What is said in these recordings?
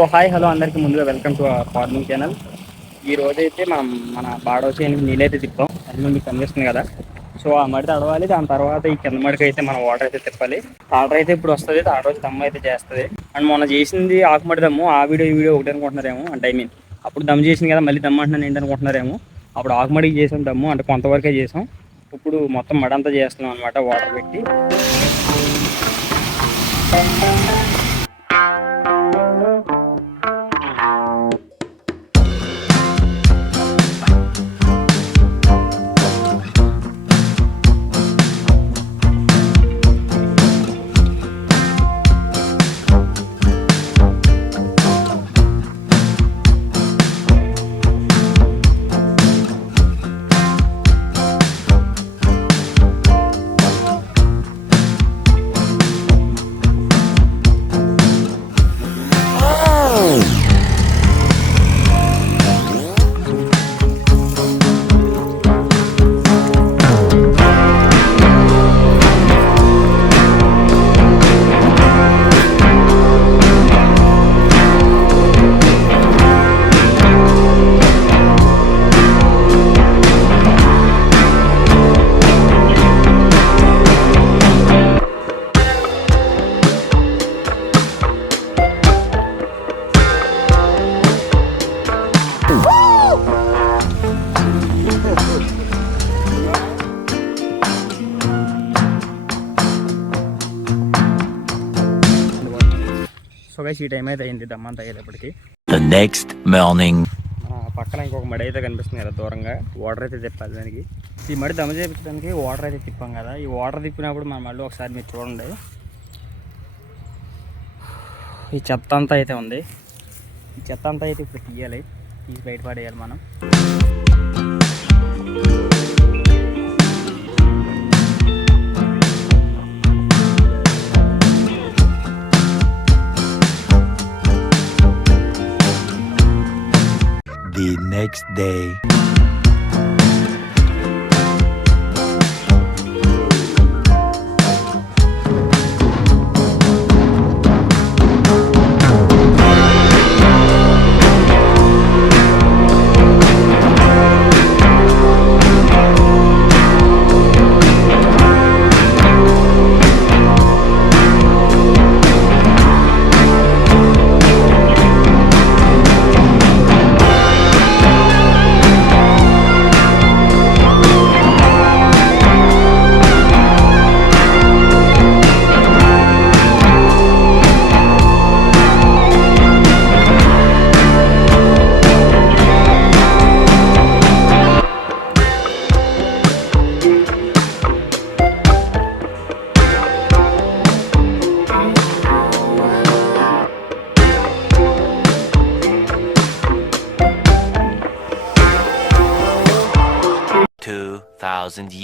So hi hello అందరికీ ముందుగా welcome to our farming channel. ఈ రోజైతే మనం మన బాడోచేనికి నీళ్ళైతే తిప్పాం. అది మీకు కనిపిస్తుంది కదా. సో ఆ మడి తడవాలి, దాని తర్వాత ఈ కింద మడికి అయితే మనం వాటర్ అయితే తిప్పాలి. తాడర్ అయితే ఇప్పుడు వస్తుంది, తాడర్ రోజు దమ్ము అయితే చేస్తుంది. అండ్ మొన్న చేసింది ఆకుమడి దమ్ము, ఆ వీడియో ఒకటి అనుకుంటున్నారేమో. అంటే ఐ మీన్ అప్పుడు దమ్ము చేసింది కదా, మళ్ళీ దమ్ము అంటున్నాను ఏంటి అనుకుంటున్నారేమో. అప్పుడు ఆకుమడికి చేసాం దమ్ము, అంటే కొంతవరకే చేసాం. ఇప్పుడు మొత్తం మడంతా చేస్తున్నాం అనమాట వాటర్ పెట్టి. సో గైస్ ఈ టైం అయితే అయింది దమ్మంతా అయ్యేటప్పటికి. నెక్స్ట్ మార్నింగ్ పక్కన ఇంకొక మడి అయితే కనిపిస్తుంది కదా దూరంగా, వాటర్ అయితే తిప్పాలి దానికి. ఈ మడి దమ్మ చేయించడానికి వాటర్ అయితే తిప్పాం కదా. ఈ వాటర్ తిప్పినప్పుడు మనం మళ్ళీ ఒకసారి మీరు చూడండి, ఈ చెత్త అంతా అయితే ఉంది. ఈ చెత్త అంతా అయితే ఇప్పుడు తీయాలి, తీసి బయట పడేయాలి మనం. the next day.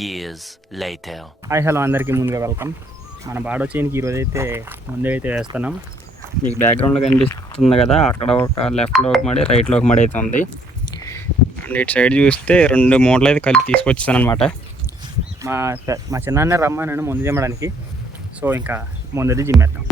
years later. Hi hello అందరికీ ముందుగా వెల్కమ్. మన బాడోచేనికి ఈరోజు అయితే ముందే అయితే వేస్తున్నాం. మీకు బ్యాక్గ్రౌండ్లో కనిపిస్తుంది కదా, అక్కడ ఒక లెఫ్ట్లో ఒక మడి, రైట్లో ఒక మడి అయితే ఉంది. అండ్ ఇటు సైడ్ చూస్తే 2 మూటలు అయితే కలిపి తీసుకొచ్చాను అనమాట. మా చిన్నాన్నే రమ్మన్నాను ముందు జిమ్మడానికి. సో ఇంకా ముందది జిమ్మేద్దాం.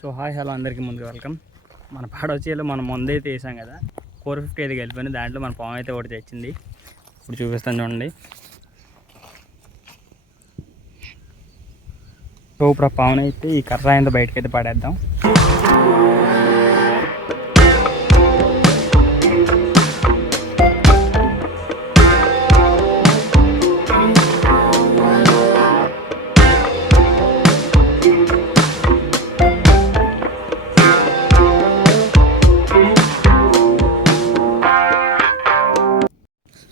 సో హాయ్ హలో అందరికీ ముందుగా వెల్కమ్. మన పాడొచ్చేలో మనం ముందైతే వేసాం కదా, 450 అయితే కలిపాను. దాంట్లో మన పాము అయితే ఒకటి తెచ్చింది, ఇప్పుడు చూపిస్తాను చూడండి. సో ఇప్పుడు ఆ పాముని అయితే ఈ కర్ర అయితే బయటకైతే పడేద్దాం.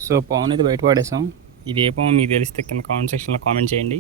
సో పావును అయితే బయట పడేసాం. ఇది ఏ పాము మీకు తెలిస్తే కింద కామెంట్ సెక్షన్లో కామెంట్ చేయండి.